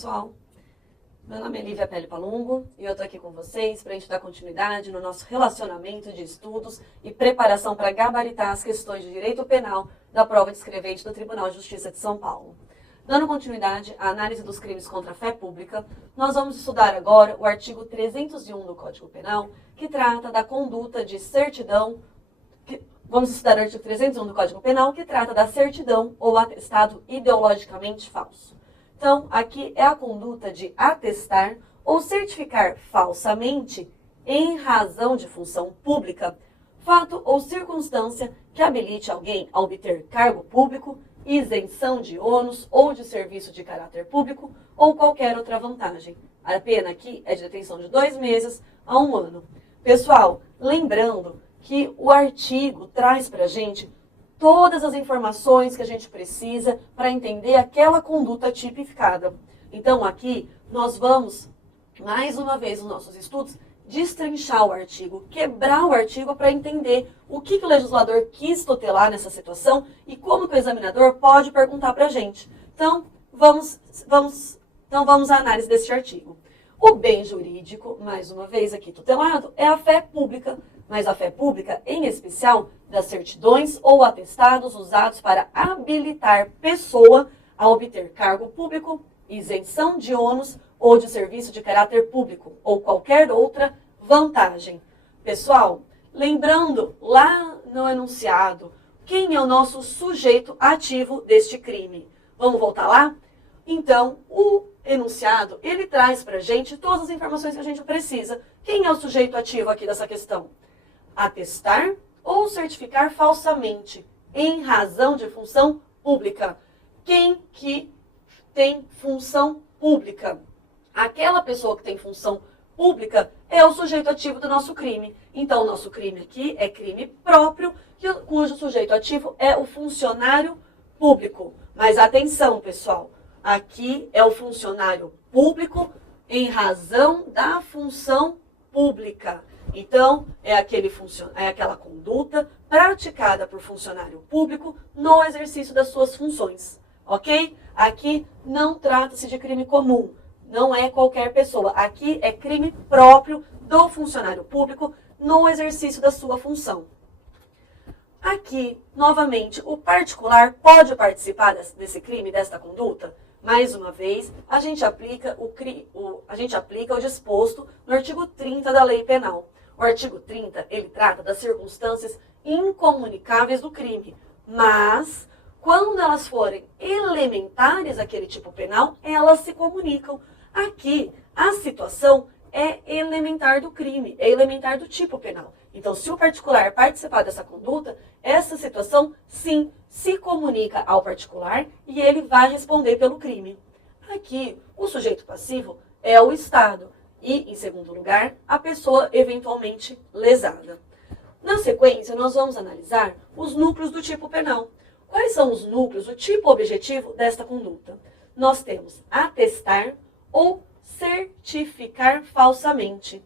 pessoal, meu nome é Lívia Pele Palumbo e eu estou aqui com vocês para a gente dar continuidade no nosso relacionamento de estudos e preparação para gabaritar as questões de direito penal da prova descrevente do Tribunal de Justiça de São Paulo. Dando continuidade à análise dos crimes contra a fé pública, nós vamos estudar agora o artigo 301 do Código Penal, que trata da conduta de certidão. Vamos estudar o artigo 301 do Código Penal, que trata da certidão ou atestado ideologicamente falso. Então, aqui é a conduta de atestar ou certificar falsamente, em razão de função pública, fato ou circunstância que habilite alguém a obter cargo público, isenção de ônus ou de serviço de caráter público ou qualquer outra vantagem. A pena aqui é de detenção de 2 meses a 1 ano. Pessoal, lembrando que o artigo traz para a gente todas as informações que a gente precisa para entender aquela conduta tipificada. Então, aqui, nós vamos, mais uma vez, nos nossos estudos, destrinchar o artigo, quebrar o artigo para entender o que o legislador quis tutelar nessa situação e como que o examinador pode perguntar para a gente. Então, vamos à análise deste artigo. O bem jurídico, mais uma vez aqui tutelado, é a fé pública, mas a fé pública, em especial, das certidões ou atestados usados para habilitar pessoa a obter cargo público, isenção de ônus ou de serviço de caráter público, ou qualquer outra vantagem. Pessoal, lembrando lá no enunciado, quem é o nosso sujeito ativo deste crime? Vamos voltar lá? Então, o enunciado, ele traz para a gente todas as informações que a gente precisa. Quem é o sujeito ativo aqui dessa questão? Atestar ou certificar falsamente, em razão de função pública. Quem que tem função pública? Aquela pessoa que tem função pública é o sujeito ativo do nosso crime. Então, o nosso crime aqui é crime próprio, cujo sujeito ativo é o funcionário público. Mas atenção, pessoal, aqui é o funcionário público em razão da função pública. Então, é aquela conduta praticada por funcionário público no exercício das suas funções, ok? Aqui não trata-se de crime comum, não é qualquer pessoa. Aqui é crime próprio do funcionário público no exercício da sua função. Aqui, novamente, o particular pode participar desse crime, desta conduta? Mais uma vez, a gente aplica o disposto no artigo 30 da Lei Penal. O artigo 30, ele trata das circunstâncias incomunicáveis do crime, mas quando elas forem elementares àquele tipo penal, elas se comunicam. Aqui, a situação é elementar do crime, é elementar do tipo penal. Então, se o particular participar dessa conduta, essa situação, sim, se comunica ao particular e ele vai responder pelo crime. Aqui, o sujeito passivo é o Estado e, em segundo lugar, a pessoa eventualmente lesada. Na sequência, nós vamos analisar os núcleos do tipo penal. Quais são os núcleos, o tipo objetivo desta conduta? Nós temos atestar ou certificar falsamente,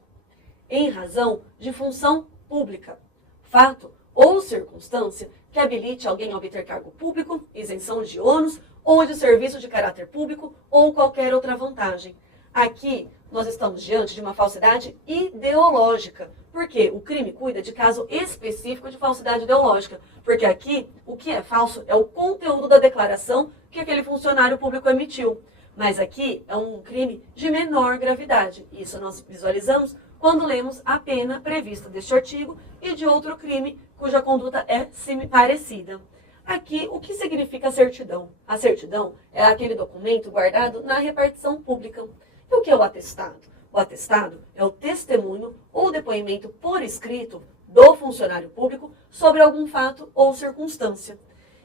em razão de função pública, fato ou circunstância que habilite alguém a obter cargo público, isenção de ônus ou de serviço de caráter público ou qualquer outra vantagem. Aqui, nós estamos diante de uma falsidade ideológica, porque o crime cuida de caso específico de falsidade ideológica, porque aqui o que é falso é o conteúdo da declaração que aquele funcionário público emitiu. Mas aqui é um crime de menor gravidade. Isso nós visualizamos quando lemos a pena prevista deste artigo e de outro crime cuja conduta é parecida. Aqui, o que significa a certidão? A certidão é aquele documento guardado na repartição pública. E o que é o atestado? O atestado é o testemunho ou depoimento por escrito do funcionário público sobre algum fato ou circunstância.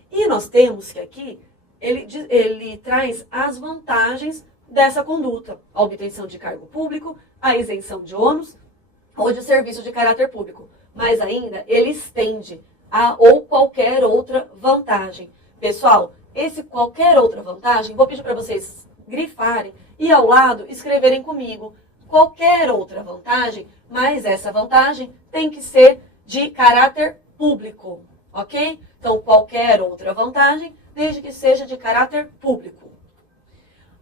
E nós temos que aqui, ele traz as vantagens dessa conduta: a obtenção de cargo público, a isenção de ônus ou de serviço de caráter público. Mas ainda ele estende a ou qualquer outra vantagem. Pessoal, esse qualquer outra vantagem, vou pedir para vocês grifarem e ao lado escreverem comigo. Qualquer outra vantagem, mas essa vantagem tem que ser de caráter público, ok? Então, qualquer outra vantagem, desde que seja de caráter público.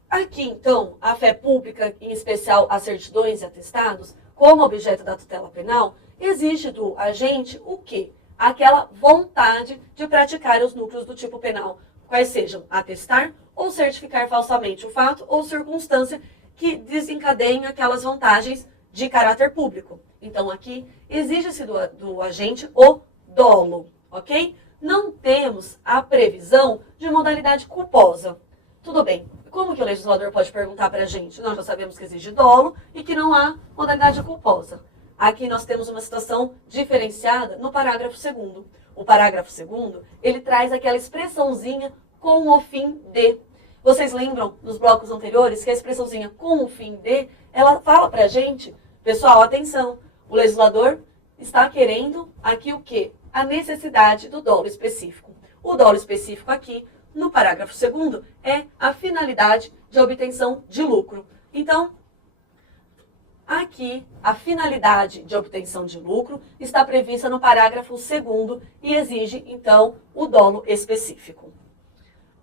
Aqui, então, a fé pública, em especial as certidões e atestados, como objeto da tutela penal, exige do agente o quê? Aquela vontade de praticar os núcleos do tipo penal, quais sejam atestar ou certificar falsamente o fato ou circunstância que desencadeiem aquelas vantagens de caráter público. Então, aqui, exige-se do agente o dolo, ok? Não temos a previsão de modalidade culposa. Tudo bem. Como que o legislador pode perguntar para a gente? Nós já sabemos que exige dolo e que não há modalidade culposa. Aqui nós temos uma situação diferenciada no parágrafo 2º. O parágrafo 2º, ele traz aquela expressãozinha com o fim de. Vocês lembram nos blocos anteriores que a expressãozinha com o fim de, ela fala para a gente, pessoal, atenção, o legislador está querendo aqui o quê? A necessidade do dolo específico. O dolo específico aqui, no parágrafo 2º, é a finalidade de obtenção de lucro. Então, aqui, a finalidade de obtenção de lucro está prevista no parágrafo 2º e exige, então, o dolo específico.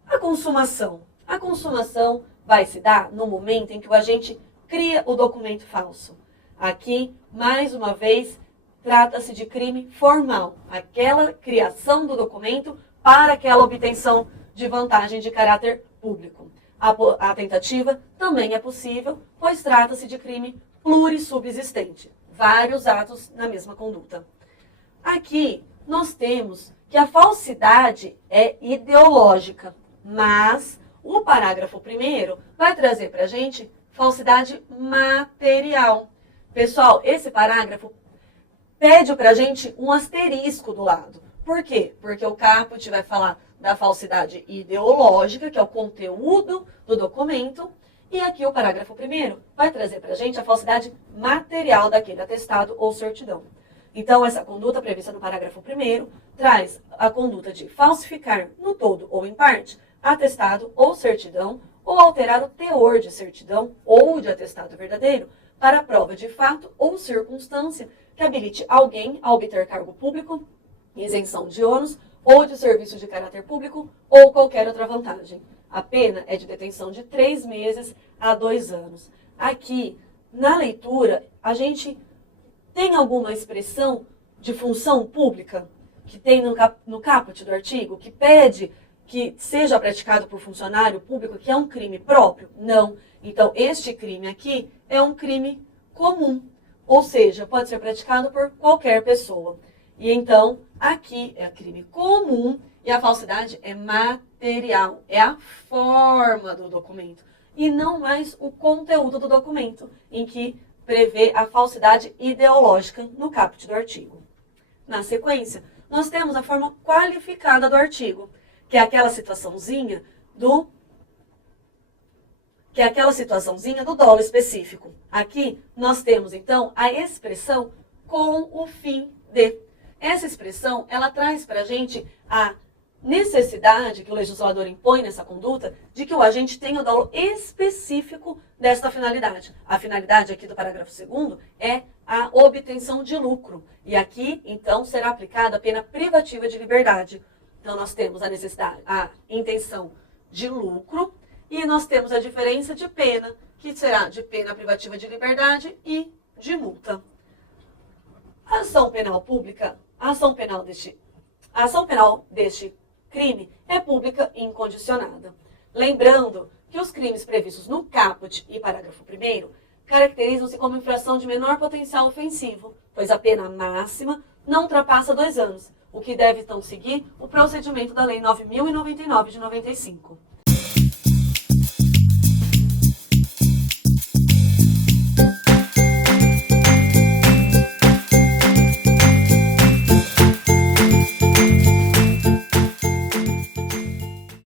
A consumação. A consumação vai se dar no momento em que o agente cria o documento falso. Aqui, mais uma vez, trata-se de crime formal. Aquela criação do documento para aquela obtenção de vantagem de caráter público. A tentativa também é possível, pois trata-se de crime plurissubsistente. Vários atos na mesma conduta. Aqui, nós temos que a falsidade é ideológica, mas o parágrafo 1º vai trazer para a gente falsidade material. Pessoal, esse parágrafo pede para a gente um asterisco do lado. Por quê? Porque o caput vai falar da falsidade ideológica, que é o conteúdo do documento, e aqui o parágrafo 1º vai trazer para a gente a falsidade material daquele atestado ou certidão. Então, essa conduta prevista no parágrafo 1º traz a conduta de falsificar no todo ou em parte atestado ou certidão, ou alterar o teor de certidão ou de atestado verdadeiro para prova de fato ou circunstância que habilite alguém a obter cargo público, isenção de ônus ou de serviço de caráter público ou qualquer outra vantagem. A pena é de detenção de 3 meses a 2 anos. Aqui, na leitura, a gente tem alguma expressão de função pública que tem no caput do artigo, que pede que seja praticado por funcionário público, que é um crime próprio? Não. Então, este crime aqui é um crime comum, ou seja, pode ser praticado por qualquer pessoa. E então, aqui é crime comum e a falsidade é material, é a forma do documento e não mais o conteúdo do documento, em que prevê a falsidade ideológica no caput do artigo. Na sequência, nós temos a forma qualificada do artigo, que é aquela situaçãozinha do dolo específico. Aqui nós temos então a expressão com o fim de. Essa expressão, ela traz para a gente a necessidade que o legislador impõe nessa conduta de que o agente tenha o dolo específico desta finalidade. A finalidade aqui do parágrafo 2º é a obtenção de lucro. E aqui, então, será aplicada a pena privativa de liberdade. Então, nós temos a necessidade, a intenção de lucro, e nós temos a diferença de pena, que será de pena privativa de liberdade e de multa. A ação penal pública, a ação penal deste crime é pública e incondicionada. Lembrando que os crimes previstos no caput e parágrafo 1º caracterizam-se como infração de menor potencial ofensivo, pois a pena máxima não ultrapassa 2 anos, o que deve então seguir o procedimento da Lei 9.099 de 95.